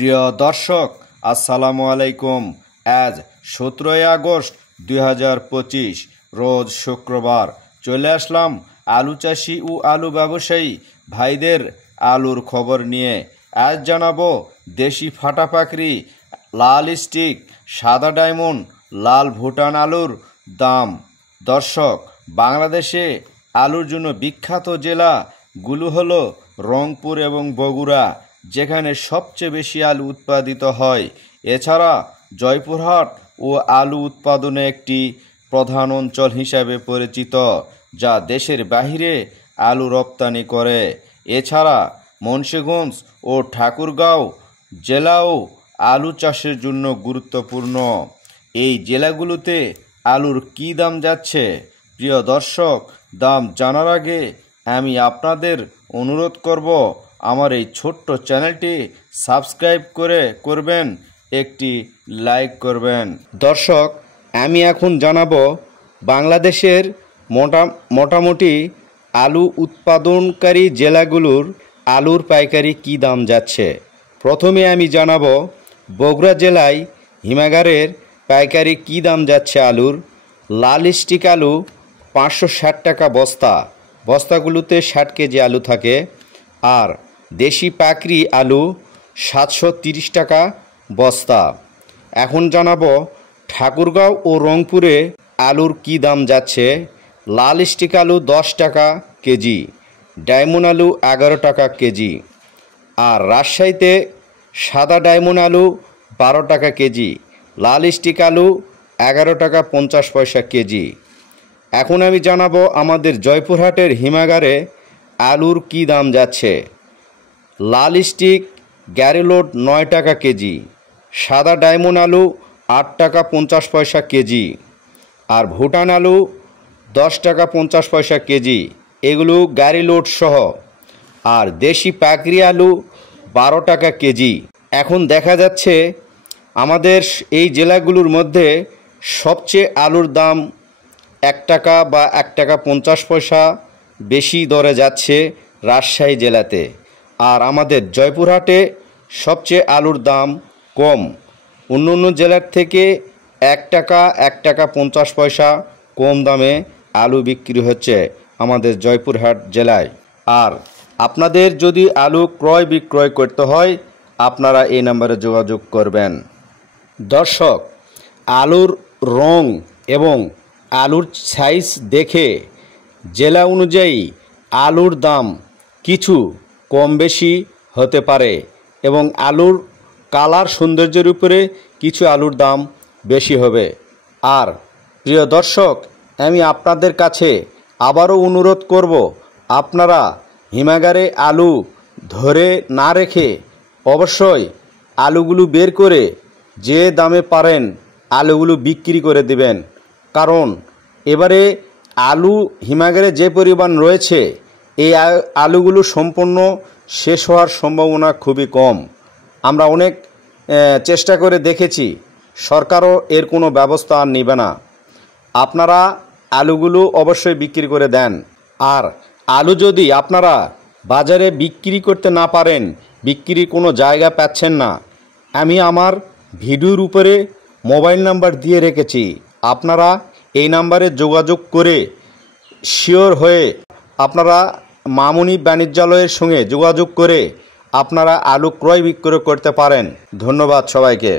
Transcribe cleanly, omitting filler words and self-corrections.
প্রিয় দর্শক, আসসালামু আলাইকুম। আজ 17 আগস্ট 2025 রোজ শুক্রবার। চলে আসলাম আলু চাষি ও আলু ব্যবসায়ী ভাইদের আলুর খবর নিয়ে। আজ জানাবো দেশি ফাটাপাকড়ি, লাল স্টিক, সাদা ডায়মন্ড, লাল ভুটান আলুর দাম। দর্শক, বাংলাদেশে আলুর জন্য বিখ্যাত জেলাগুলো হলো রংপুর এবং বগুড়া, যেখানে সবচেয়ে বেশি আলু উৎপাদিত হয়। এছাড়া জয়পুরহাট ও আলু উৎপাদনে একটি প্রধান অঞ্চল হিসাবে পরিচিত, যা দেশের বাহিরে আলু রপ্তানি করে। এছাড়া মুন্সিগঞ্জ ও ঠাকুরগাঁও জেলাও আলু চাষের জন্য গুরুত্বপূর্ণ। এই জেলাগুলোতে আলুর কী দাম যাচ্ছে? প্রিয় দর্শক, দাম জানার আগে আমি আপনাদের অনুরোধ করব, আমার এই ছোট্ট চ্যানেলটি সাবস্ক্রাইব করবেন, একটি লাইক করবেন। দর্শক, আমি এখন জানাবো বাংলাদেশের মোটামুটি আলু উৎপাদনকারী জেলাগুলোর আলুর পাইকারি কী দাম যাচ্ছে। প্রথমে আমি জানাবো বগুড়া জেলায় হিমাগারের পাইকারি কী দাম যাচ্ছে আলুর। লাল স্টিক আলু 560 টাকা বস্তা, বস্তাগুলোতে 60 কেজি আলু থাকে। আর দেশি পাকড়ি আলু 730 টাকা বস্তা। এখন জানাবো ঠাকুরগাঁও ও রংপুরে আলুর কী দাম যাচ্ছে। লাল স্টিক আলু 10 টাকা কেজি, ডায়মন্ড আলু 11 টাকা কেজি। আর রাজশাহীতে সাদা ডায়মন্ড আলু 12 টাকা কেজি, লাল স্টিক আলু 11 টাকা 50 পয়সা কেজি। এখন আমি জানাবো আমাদের জয়পুরহাটের হিমাগারে আলুর কী দাম যাচ্ছে। লাল স্টিক গ্যারিলোড 9 টাকা কেজি, সাদা ডায়মন্ড আলু 8 টাকা 50 পয়সা কেজি, আর ভুটান আলু 10 টাকা 50 পয়সা কেজি, এগুলো গ্যারিলোড সহ। আর দেশি পাকড়ি আলু 12 টাকা কেজি। এখন দেখা যাচ্ছে আমাদের এই জেলাগুলোর মধ্যে সবচেয়ে আলুর দাম 1 টাকা বা 1 টাকা 50 পয়সা বেশি দরে যাচ্ছে রাজশাহী জেলাতে। আর আমাদের জয়পুরহাটে সবচেয়ে আলুর দাম কম। অন্য জেলার থেকে 1 টাকা 50 পয়সা কম দামে আলু বিক্রি হচ্ছে আমাদের জয়পুরহাট জেলায়। আর আপনাদের যদি আলু ক্রয় বিক্রয় করতে হয়, আপনারা এই নম্বরে যোগাযোগ করবেন। দর্শক, আলুর রং এবং আলুর সাইজ দেখে জেলা অনুযায়ী আলুর দাম কিছু কম বেশি হতে পারে, এবং আলুর কালার সৌন্দর্যের উপরে কিছু আলুর দাম বেশি হবে। আর প্রিয় দর্শক, আমি আপনাদের কাছে আবারও অনুরোধ করব, আপনারা হিমাগারে আলু ধরে না রেখে অবশ্যই আলুগুলো বের করে যে দামে পারেন আলুগুলো বিক্রি করে দিবেন। কারণ এবারে আলু হিমাগারে যে পরিমাণ রয়েছে, এই আলুগুলো সম্পূর্ণ শেষ হওয়ার সম্ভাবনা খুবই কম। আমরা অনেক চেষ্টা করে দেখেছি, সরকারও এর কোনো ব্যবস্থা আর নেবে না। আপনারা আলুগুলো অবশ্যই বিক্রি করে দেন। আর আলু যদি আপনারা বাজারে বিক্রি করতে না পারেন, বিক্রির কোনো জায়গা পাচ্ছেন না, আমি আমার ভিডিওর উপরে মোবাইল নাম্বার দিয়ে রেখেছি। আপনারা এই নাম্বারে যোগাযোগ করে শিওর হয়ে আপনারা মামুনি বাণিজ্যালয়ের সঙ্গে যোগাযোগ করে আপনারা আলু ক্রয় বিক্রয় করতে পারেন। ধন্যবাদ সবাইকে।